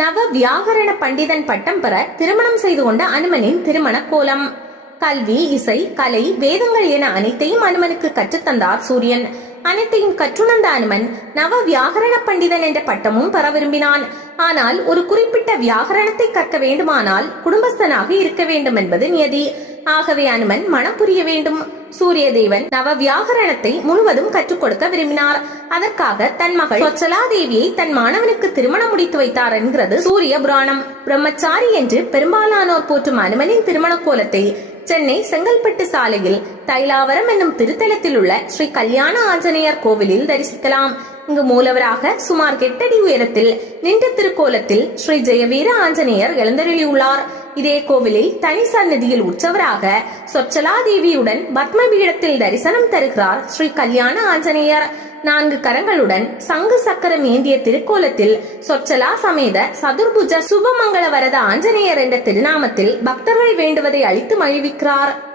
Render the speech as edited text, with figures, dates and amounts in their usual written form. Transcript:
நவ வியாகரண பண்டிதன் பட்டம் பெற திருமணம் செய்து கொண்ட அனுமனின் திருமண கோலம். கல்வி, இசை, கலை, வேதங்கள் என அனைத்தையும் அனுமனுக்கு கற்றுத்தந்தார் சூரியன். அனைத்தையும் கற்றுணர்ந்த அனுமன் நவ வியாகரண பண்டிதன் என்ற பட்டமும் பெற விரும்பினான். ஆனால் ஒரு குறிப்பிட்ட வியாகரணத்தை கற்க வேண்டுமானால் குடும்பஸ்தனாக இருக்க வேண்டும் என்பது நியதி. ஆகவே அனுமன் மனம் புரிய வேண்டும். சூரிய தேவன் நவ வியாகரணத்தை முழுவதும் கற்றுக் கொடுக்க விரும்பினார். அதற்காக தன் மகள் சொச்சலா தேவியை தன் மாணவனுக்கு திருமணம் முடித்து வைத்தார் என்கிறது சூரிய புராணம். பிரம்மச்சாரி என்று பெரும்பாலானோர் போற்றும் அனுமனின் திருமண கோலத்தை சென்னை செங்கல்பட்டு சாலையில் தைலாவரம் என்னும் திருத்தலத்தில் உள்ள ஸ்ரீ கல்யாண ஆஞ்சநேயர் கோவிலில் தரிசிக்கலாம். இங்கு மூலவராக சுமார் 8 அடி உயரத்தில் நின்ற திருக்கோலத்தில் ஸ்ரீ ஜெயவீர ஆஞ்சநேயர் எழுந்தருளியுள்ளார். இதே கோவிலில் தனி சன்னதியில் உற்சவராக சொச்சலா தேவியுடன் பத்மபீடத்தில் தரிசனம் தருகிறார் ஸ்ரீ கல்யாண ஆஞ்சநேயர். 4 கரங்களுடன் சங்கு சக்கரம் ஏந்திய திருக்கோலத்தில் சொச்சலா சமேத சதுர்புஜ சுபமங்கள வரத ஆஞ்சநேயர் என்ற திருநாமத்தில் பக்தர்கள் வேண்டுவதை அளித்து மகிழ்விக்கிறார்.